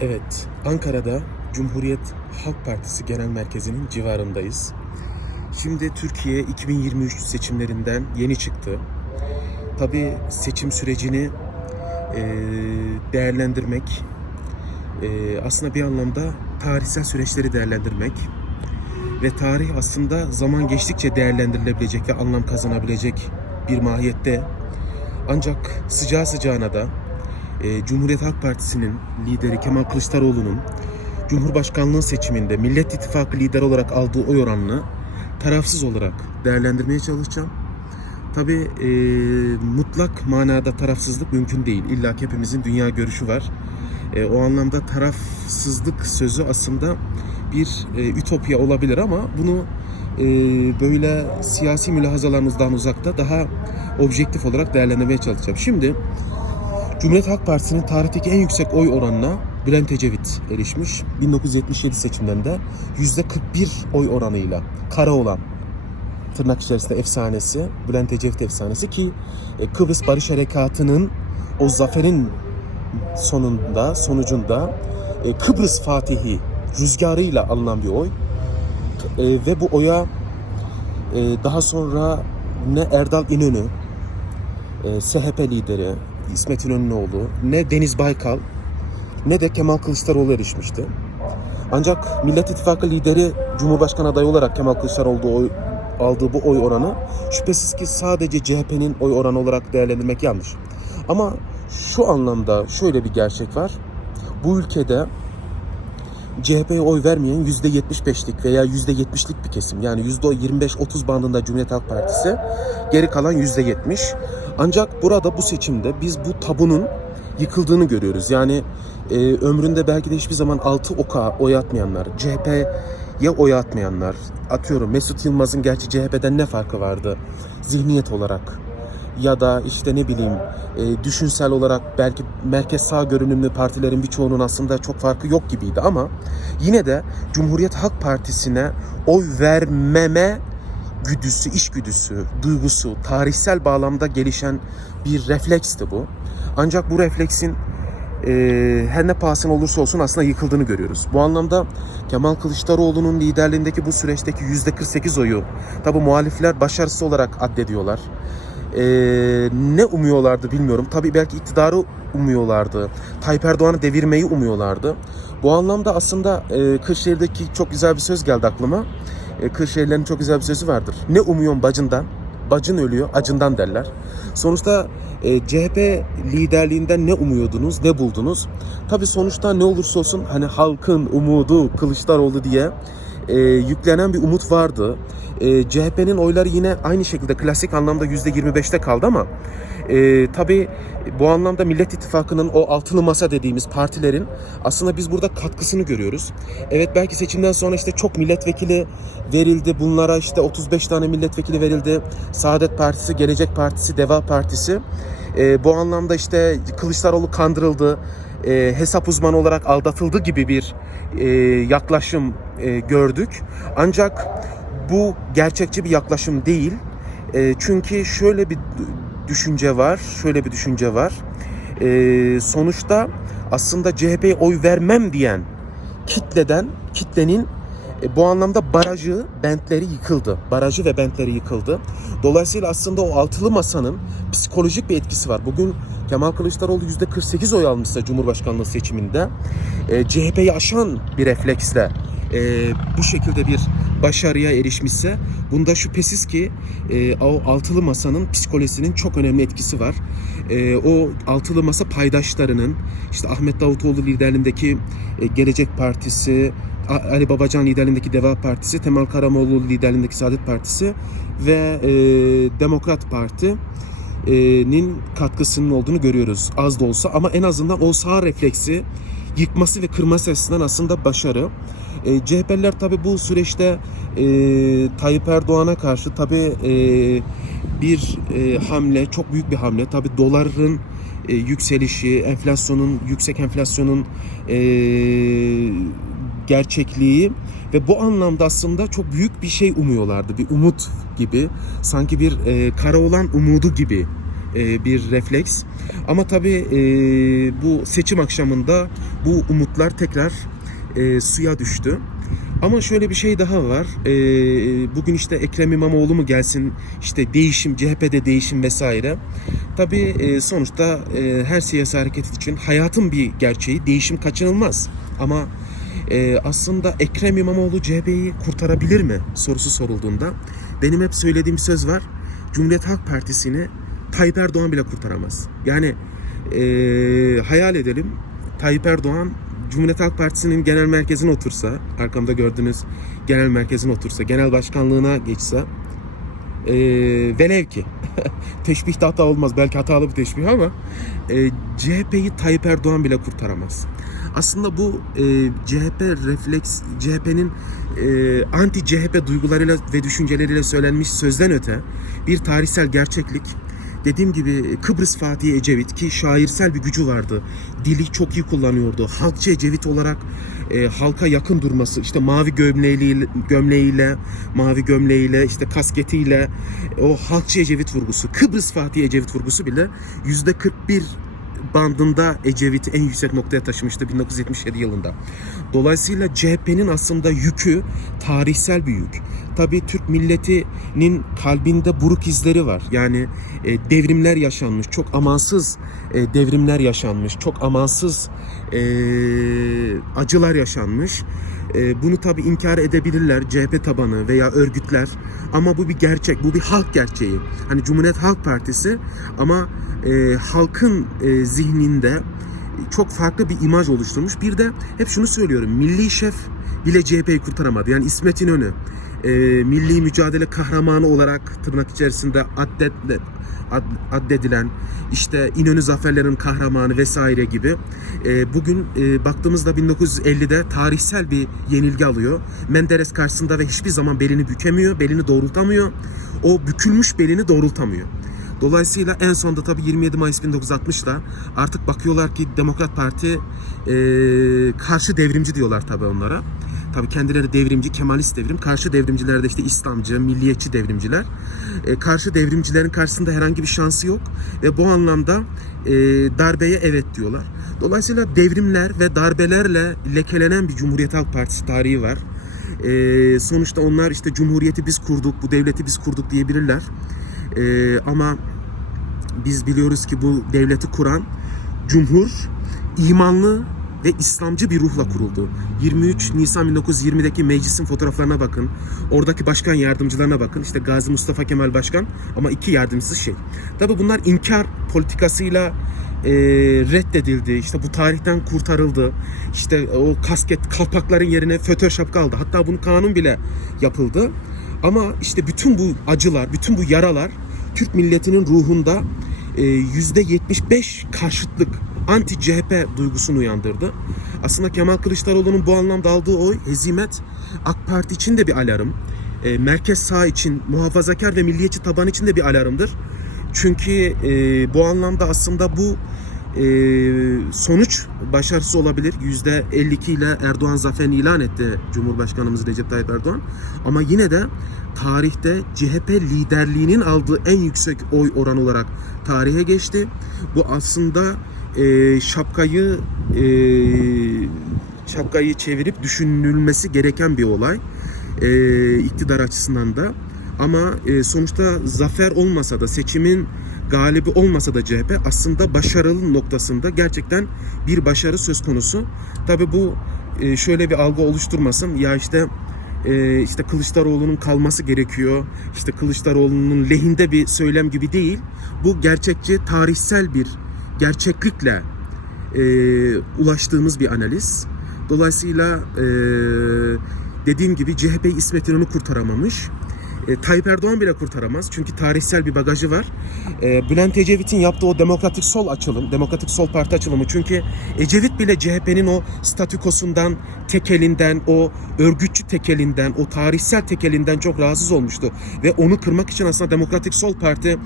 Evet, Ankara'da Cumhuriyet Halk Partisi Genel Merkezi'nin civarındayız. Şimdi Türkiye 2023 seçimlerinden yeni çıktı. Tabii seçim sürecini değerlendirmek, aslında bir anlamda tarihsel süreçleri değerlendirmek ve tarih aslında zaman geçtikçe değerlendirilebilecek ve anlam kazanabilecek bir mahiyette. Ancak sıcağı sıcağına da e, Cumhuriyet Halk Partisi'nin lideri Kemal Kılıçdaroğlu'nun Cumhurbaşkanlığı seçiminde Millet İttifakı lider olarak aldığı oy oranını tarafsız olarak değerlendirmeye çalışacağım. Tabi mutlak manada tarafsızlık mümkün değil. İlla hepimizin dünya görüşü var. E, o anlamda tarafsızlık sözü aslında bir e, ütopya olabilir ama bunu e, böyle siyasi mülahazalarımızdan uzakta daha objektif olarak değerlendirmeye çalışacağım. Şimdi Cumhuriyet Halk Partisi'nin tarihteki en yüksek oy oranına Bülent Ecevit erişmiş. 1977 seçimlerinde %41 oy oranıyla kara olan tırnak içerisinde efsanesi, Bülent Ecevit efsanesi ki e, Kıbrıs Barış Harekatı'nın o zaferin sonunda, sonucunda e, Kıbrıs Fatihi rüzgarıyla alınan bir oy. E, ve bu oya daha sonra ne Erdal İnönü, SHP lideri İsmet İnönüoğlu, ne Deniz Baykal, ne de Kemal Kılıçdaroğlu erişmişti. Ancak Millet İttifakı lideri Cumhurbaşkanı adayı olarak Kemal Kılıçdaroğlu oy, aldığı bu oy oranı şüphesiz ki sadece CHP'nin oy oranı olarak değerlendirmek yanlış. Ama şu anlamda şöyle bir gerçek var. Bu ülkede CHP'ye oy vermeyen %75'lik veya %70'lik bir kesim. Yani %25-30 bandında Cumhuriyet Halk Partisi, geri kalan %70. Ancak burada bu seçimde biz bu tabunun yıkıldığını görüyoruz. Yani e, ömründe belki de hiçbir zaman altı oka oy atmayanlar, CHP'ye oy atmayanlar, atıyorum Mesut Yılmaz'ın gerçi CHP'den ne farkı vardı zihniyet olarak ya da işte ne bileyim e, düşünsel olarak belki merkez sağ görünümlü partilerin birçoğunun aslında çok farkı yok gibiydi ama yine de Cumhuriyet Halk Partisi'ne oy vermeme güdüsü, işgüdüsü, duygusu, tarihsel bağlamda gelişen bir refleksti bu. Ancak bu refleksin e, her ne pahasına olursa olsun aslında yıkıldığını görüyoruz. Bu anlamda Kemal Kılıçdaroğlu'nun liderliğindeki bu süreçteki %48 oyu tabi muhalifler başarısız olarak addediyorlar. E, ne umuyorlardı bilmiyorum. Tabi belki iktidarı umuyorlardı. Tayyip Erdoğan'ı devirmeyi umuyorlardı. Bu anlamda aslında e, Kırşehir'deki çok güzel bir söz geldi aklıma. E, Kırşehirlerin çok güzel bir sözü vardır. Ne umuyorsun bacından? Bacın ölüyor, acından derler. Sonuçta e, CHP liderliğinden ne umuyordunuz, ne buldunuz? Tabii sonuçta ne olursa olsun hani halkın umudu Kılıçdaroğlu diye e, yüklenen bir umut vardı. E, CHP'nin oyları yine aynı şekilde klasik anlamda %25'te kaldı ama e, tabii bu anlamda Millet İttifakı'nın o altılı masa dediğimiz partilerin aslında biz burada katkısını görüyoruz. Evet belki seçimden sonra işte çok milletvekili verildi. Bunlara işte 35 tane milletvekili verildi. Saadet Partisi, Gelecek Partisi, Deva Partisi. E, bu anlamda işte Kılıçdaroğlu kandırıldı, e, hesap uzmanı olarak aldatıldı gibi bir e, yaklaşım e, gördük. Ancak bu gerçekçi bir yaklaşım değil. E, çünkü şöyle bir düşünce var, şöyle bir düşünce var. E, sonuçta aslında CHP'ye oy vermem diyen kitleden, kitlenin e, bu anlamda barajı, bentleri yıkıldı. Barajı ve bentleri yıkıldı. Dolayısıyla aslında o altılı masanın psikolojik bir etkisi var. Bugün Kemal Kılıçdaroğlu %48 oy almışsa Cumhurbaşkanlığı seçiminde e, CHP'yi aşan bir refleksle e, bu şekilde bir başarıya erişmişse bunda şüphesiz ki e, o altılı masanın psikolojisinin çok önemli etkisi var. E, o altılı masa paydaşlarının işte Ahmet Davutoğlu liderliğindeki e, Gelecek Partisi, Ali Babacan liderliğindeki Deva Partisi, Temel Karamoğlu liderliğindeki Saadet Partisi ve e, Demokrat Parti nin katkısının olduğunu görüyoruz az da olsa ama en azından o sağ refleksi yıkması ve kırması açısından aslında başarı. E, CHP'liler tabi bu süreçte e, Tayyip Erdoğan'a karşı tabi e, bir e, hamle, çok büyük bir hamle. Tabi doların e, yükselişi, enflasyonun, yüksek enflasyonun e, gerçekliği ve bu anlamda aslında çok büyük bir şey umuyorlardı. Bir umut gibi, sanki bir e, kara olan umudu gibi e, bir refleks. Ama tabii e, bu seçim akşamında bu umutlar tekrar e, suya düştü. Ama şöyle bir şey daha var. Bugün işte Ekrem İmamoğlu mu gelsin, işte değişim, CHP'de değişim vesaire. Tabii sonuçta her siyasi hareket için hayatın bir gerçeği, değişim kaçınılmaz. Ama aslında Ekrem İmamoğlu CHP'yi kurtarabilir mi sorusu sorulduğunda benim hep söylediğim söz var. Cumhuriyet Halk Partisi'ni Tayyip Erdoğan bile kurtaramaz. Yani e, hayal edelim Tayyip Erdoğan Cumhuriyet Halk Partisi'nin genel merkezine otursa, arkamda gördüğünüz genel merkezine otursa, genel başkanlığına geçse, e, velev ki, teşbih de hata olmaz, belki hatalı bir teşbih ama e, CHP'yi Tayyip Erdoğan bile kurtaramaz. Aslında bu e, CHP refleks, CHP'nin e, anti CHP duygularıyla ve düşünceleriyle söylenmiş sözden öte bir tarihsel gerçeklik. Dediğim gibi Kıbrıs Fatih Ecevit ki şairsel bir gücü vardı. Dili çok iyi kullanıyordu. Halkçı Ecevit olarak e, halka yakın durması, işte mavi gömleğiyle, gömleğiyle, mavi gömleğiyle, işte kasketiyle o halkçı Ecevit vurgusu, Kıbrıs Fatih Ecevit vurgusu bile yüzde 41 bandında Ecevit'i en yüksek noktaya taşımıştı 1977 yılında. Dolayısıyla CHP'nin aslında yükü tarihsel bir yük. Tabii Türk milletinin kalbinde buruk izleri var. Yani e, devrimler yaşanmış, çok amansız e, devrimler yaşanmış, çok amansız e, acılar yaşanmış. E, bunu tabii inkar edebilirler CHP tabanı veya örgütler ama bu bir gerçek, bu bir halk gerçeği. Hani Cumhuriyet Halk Partisi ama e, halkın e, zihninde çok farklı bir imaj oluşturmuş. Bir de hep şunu söylüyorum, milli şef bile CHP'yi kurtaramadı. Yani İsmet İnönü e, milli mücadele kahramanı olarak tırnak içerisinde addet, ad, addedilen işte İnönü zaferlerinin kahramanı vesaire gibi e, bugün e, baktığımızda 1950'de tarihsel bir yenilgi alıyor. Menderes karşısında ve hiçbir zaman belini bükemiyor, belini doğrultamıyor. O bükülmüş belini doğrultamıyor. Dolayısıyla en sonunda tabii 27 Mayıs 1960'da artık bakıyorlar ki Demokrat Parti e, karşı devrimci diyorlar tabii onlara. Tabii kendileri devrimci, Kemalist devrim. Karşı devrimciler de işte İslamcı, milliyetçi devrimciler. E, karşı devrimcilerin karşısında herhangi bir şansı yok. Ve bu anlamda e, darbeye evet diyorlar. Dolayısıyla devrimler ve darbelerle lekelenen bir Cumhuriyet Halk Partisi tarihi var. E, sonuçta onlar işte Cumhuriyeti biz kurduk, bu devleti biz kurduk diyebilirler. E, ama biz biliyoruz ki bu devleti kuran Cumhur imanlı ve İslamcı bir ruhla kuruldu. 23 Nisan 1920'deki meclisin fotoğraflarına bakın. Oradaki başkan yardımcılarına bakın. İşte Gazi Mustafa Kemal Başkan ama iki yardımcısı şey. Tabi bunlar inkar politikasıyla e, reddedildi. İşte bu tarihten kurtarıldı. İşte o kasket kalpakların yerine fötör şapka aldı. Hatta bunun kanun bile yapıldı. Ama işte bütün bu acılar, bütün bu yaralar Türk milletinin ruhunda e, yüzde 75 karşıtlık anti CHP duygusunu uyandırdı. Aslında Kemal Kılıçdaroğlu'nun bu anlamda aldığı oy hezimet AK Parti için de bir alarm. E, merkez sağ için, muhafazakar ve milliyetçi taban için de bir alarmdır. Çünkü e, bu anlamda aslında bu e, sonuç başarısız olabilir. Yüzde 52 ile Erdoğan zaferini ilan etti Cumhurbaşkanımız Recep Tayyip Erdoğan. Ama yine de tarihte CHP liderliğinin aldığı en yüksek oy oranı olarak tarihe geçti. Bu aslında e, şapkayı e, şapkayı çevirip düşünülmesi gereken bir olay e, iktidar açısından da ama e, sonuçta zafer olmasa da seçimin galibi olmasa da CHP aslında başarılı noktasında gerçekten bir başarı söz konusu. Tabi bu e, şöyle bir algı oluşturmasın ya işte e, işte Kılıçdaroğlu'nun kalması gerekiyor. İşte Kılıçdaroğlu'nun lehinde bir söylem gibi değil. Bu gerçekçi tarihsel bir gerçeklikle e, ulaştığımız bir analiz. Dolayısıyla e, dediğim gibi CHP İsmet İnönü kurtaramamış. E, Tayyip Erdoğan bile kurtaramaz. Çünkü tarihsel bir bagajı var. E, Bülent Ecevit'in yaptığı o demokratik sol açılım, demokratik sol parti açılımı. Çünkü Ecevit bile CHP'nin o statükosundan, tekelinden, o örgütçü tekelinden, o tarihsel tekelinden çok rahatsız olmuştu. Ve onu kırmak için aslında demokratik sol parti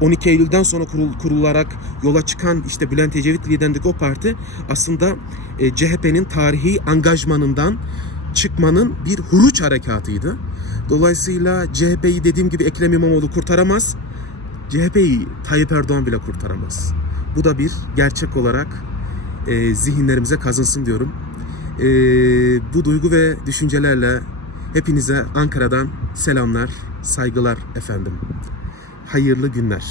12 Eylül'den sonra kurul, kurularak yola çıkan işte Bülent Ecevit liderindeki o parti aslında e, CHP'nin tarihi angajmanından çıkmanın bir huruç harekatıydı. Dolayısıyla CHP'yi dediğim gibi Ekrem İmamoğlu kurtaramaz. CHP'yi Tayyip Erdoğan bile kurtaramaz. Bu da bir gerçek olarak e, zihinlerimize kazınsın diyorum. E, bu duygu ve düşüncelerle hepinize Ankara'dan selamlar, saygılar efendim. Hayırlı günler.